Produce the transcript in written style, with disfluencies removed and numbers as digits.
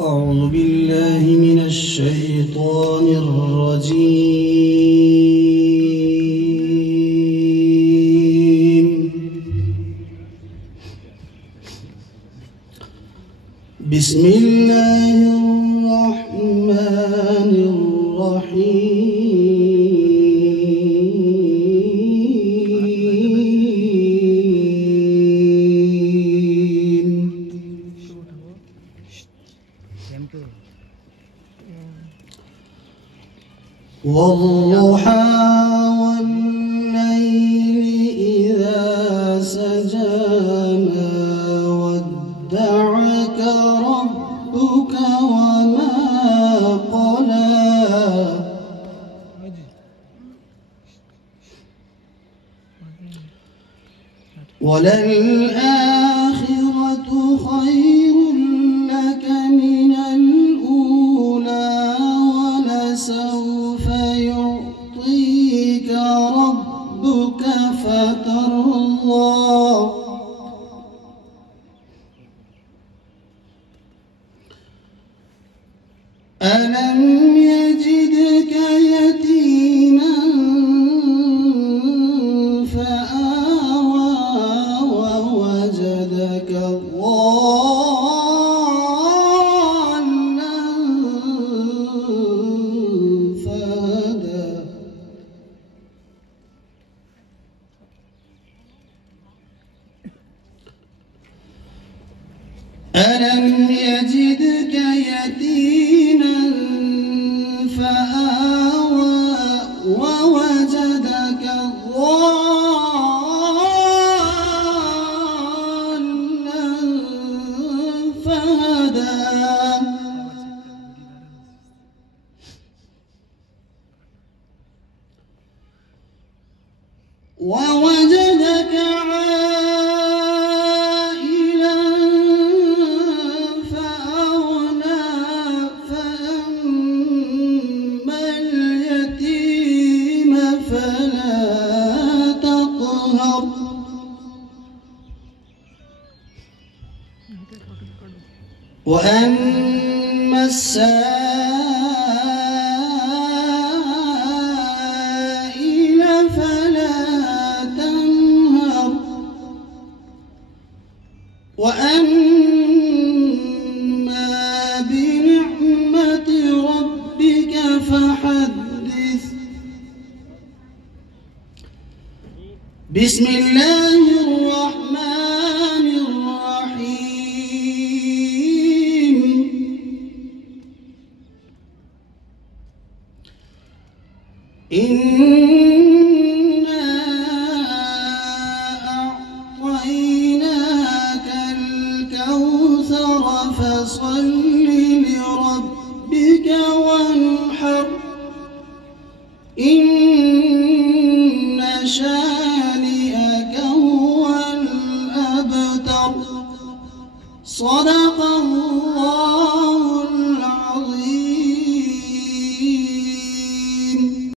أعوذ بالله من الشيطان الرجيم. بسم الله الرحمن الرحيم. والضحى والليل إذا سجى ما ودعك ربك وما قلى وللآخرة خير لك من الأولى ولسوف يعطيك ربك فترضى ألم يجدك يتيما فآوى ووجدك ضالا فهدى ألم يجدك يتيما فآوى ووجدك ضالا فهدى ووجدك عائلا فأغنى فأما اليتيم فلا تقهر وأما السائل فلا تنهر وأما بنعمة ربك فحدث. بسم الله الرحمن الرحيم. إنا أعطيناك الكوثر فصل لربك وانحر إن شانئك هو الأبتر. صدق